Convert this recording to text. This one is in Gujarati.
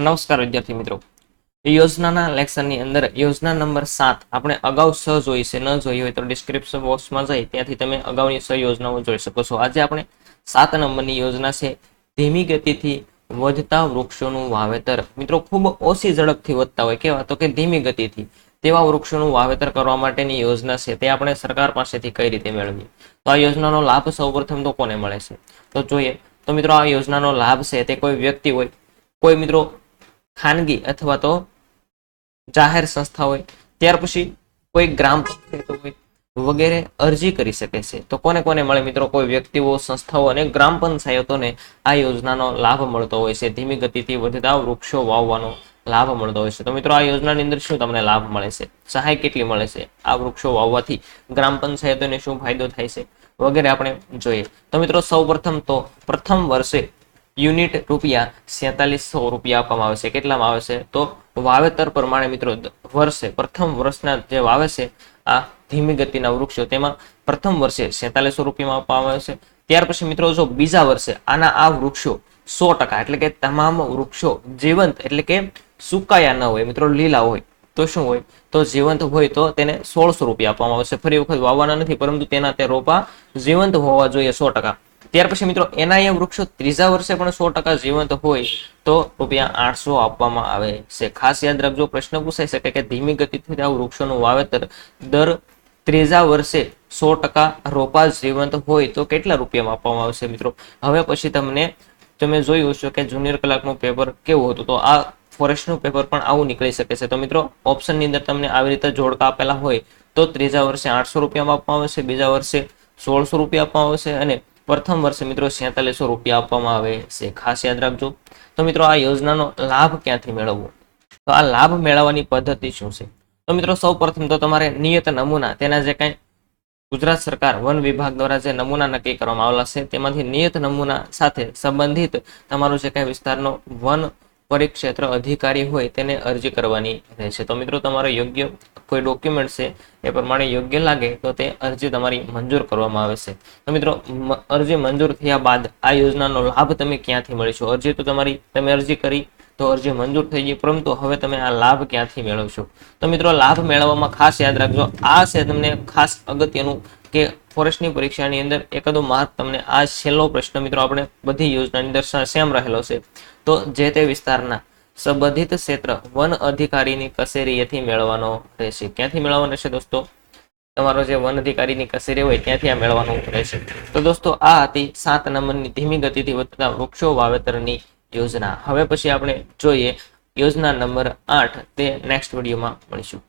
નમસ્કાર વિદ્યાર્થી મિત્રો. યોજનાના લેક્ચરની અંદર યોજના નંબર સાત આપણે અગાઉ સ જોઈ છે, ન જોઈ હોય તો ડિસ્ક્રિપ્શન બોક્સમાં જઈ ત્યાંથી તમે અગાઉની સ યોજનાઓ જોઈ શકો છો. આજે આપણે સાત નંબરની યોજના છે, ધીમી ગતિથી વધતા વૃક્ષોનું વાવેતર. મિત્રો, ખૂબ ઓછી ઝડપથી વધતા હોય કેવા? તો કે ધીમી ગતિથી. તેવા વૃક્ષોનું વાવેતર કરવા માટેની યોજના છે, તે આપણે સરકાર પાસેથી કઈ રીતે મેળવીએ? તો આ યોજનાનો લાભ સૌપ્રથમ તો કોને મળે છે? તો જોઈએ. તો મિત્રો, આ યોજનાનો લાભ છે, તે કોઈ વ્યક્તિ હોય, કોઈ મિત્રો ખાનગી અથવા તો જાહેર સંસ્થા હોય, ત્યાર પછી કોઈ ગ્રામ પંચાયત હોય વગેરે અરજી કરી શકે છે. તો કોને કોને મળે મિત્રો? કોઈ વ્યક્તિઓ, સંસ્થાઓ અને ગ્રામ પંચાયતોને આ યોજનાનો લાભ મળતો હોય છે. ધીમી ગતિથી વધતા વૃક્ષો વાવવાનો લાભ મળતો હોય છે. તો મિત્રો, આ યોજનાની અંદર શું તમને લાભ મળે છે? સહાય કેટલી મળે છે? આ વૃક્ષો વાવવાથી ગ્રામ પંચાયતોને શું ફાયદો થાય છે? વગેરે આપણે જોઈએ. તો મિત્રો, સૌ પ્રથમ તો પ્રથમ વર્ષે યુનિટ રૂપિયા સેતાલીસો રૂપિયા આપવામાં આવે છે. કેટલામાં આવે છે? તો વાવેતર પ્રમાણે મિત્રો વર્ષે, પ્રથમ વર્ષના જે વાવે છે, આ ધીમી ગતિના વૃક્ષો, તેમાં પ્રથમ વર્ષે સેતાલીસો રૂપિયામાં આપવામાં આવે છે. ત્યાર પછી મિત્રો જો બીજા વર્ષે આના આ વૃક્ષો સો ટકા, એટલે કે તમામ વૃક્ષો જીવંત, એટલે કે સુકાયા ન હોય, મિત્રો લીલા હોય, તો શું હોય? તો જીવંત હોય તો તેને સોળસો રૂપિયા આપવામાં આવશે ફરી વખત વાવવાના નથી, પરંતુ તેના તે રોપા જીવંત હોવા જોઈએ સો ટકા. ત્યાર પછી મિત્રો એના એ વૃક્ષો ત્રીજા વર્ષે પણ સો ટકા જીવંત હોય તો રૂપિયા આઠસો આપવામાં આવે છે. ખાસ યાદ રાખજો, પ્રશ્ન પૂછાઈ શકે કે ધીમી ગતિથી આ વૃક્ષોનું વાવેતર દર ત્રીજા વર્ષે સો ટકા રોપા જીવંત હોય તો કેટલા રૂપિયામાં આપવામાં આવશે મિત્રો? હવે પછી તમને, તમે જોયું છો કે જુનિયર કલાકનું પેપર કેવું હતું? તો આ ફોરેસ્ટનું પેપર પણ આવું નીકળી શકે છે. તો મિત્રો, ઓપ્શનની અંદર તમને આવી રીતે જોડકા આપેલા હોય તો ત્રીજા વર્ષે આઠસો રૂપિયામાં આપવામાં આવશે, બીજા વર્ષે સોળસો રૂપિયા આપવામાં આવશે અને પ્રથમ વર્ષે મિત્રો સેતાલીસો રૂપિયા આપવામાં આવે છે. ખાસ યાદ રાખજો. તો મિત્રો આ યોજનાનો લાભ ક્યાંથી મેળવવો? તો આ લાભ મેળવવાની પદ્ધતિ શું છે? તો મિત્રો સૌ તો તમારે નિયત નમૂના, તેના જે કાંઈ ગુજરાત સરકાર વન વિભાગ દ્વારા જે નમૂના નક્કી કરવામાં આવેલા છે, તેમાંથી નિયત નમૂના સાથે સંબંધિત તમારો જે કાંઈ વિસ્તારનો વન પરિક્ષેત્ર અધિકારી હોય, તેને અરજી કરવાની રહેશે. તો મિત્રો તમારો યોગ્ય કોઈ ડોક્યુમેન્ટ છે, એ પ્રમાણે યોગ્ય લાગે તો તે અરજી તમારી મંજૂર કરવામાં આવે છે. તો મિત્રો અરજી મંજૂર થયા બાદ આ યોજનાનો લાભ તમે ક્યાંથી મળીશો? અરજી તો તમારી, તમે અરજી કરી તો અરજી મંજૂર થઈ ગઈ, પરંતુ હવે તમે આ લાભ ક્યાંથી મેળવશો? તો મિત્રો, લાભ મેળવવામાં ખાસ યાદ રાખજો. આ છે તમને ખાસ અગત્યનું કે ફોરેસ્ટની પરીક્ષાની અંદર એકાદો માર્ક તમને આ છેલ્લો પ્રશ્ન મિત્રો, આપણે બધી યોજનાની અંદર સેમ રહેલો છે. તો જે તે વિસ્તારના સંબંધિત ક્ષેત્ર વન અધિકારીની કચેરીએથી મેળવવાનો રહેશે. ક્યાંથી મેળવવાનો રહેશે દોસ્તો? તમારો જે વન અધિકારીની કચેરી હોય ત્યાંથી આ મેળવવાનું રહેશે. તો દોસ્તો, આ હતી સાત નંબરની ધીમી ગતિથી વધતા વૃક્ષો વાવેતરની યોજના. હવે પછી આપણે જોઈએ યોજના નંબર આઠ તે નેક્સ્ટ વિડીયોમાં મળીશું.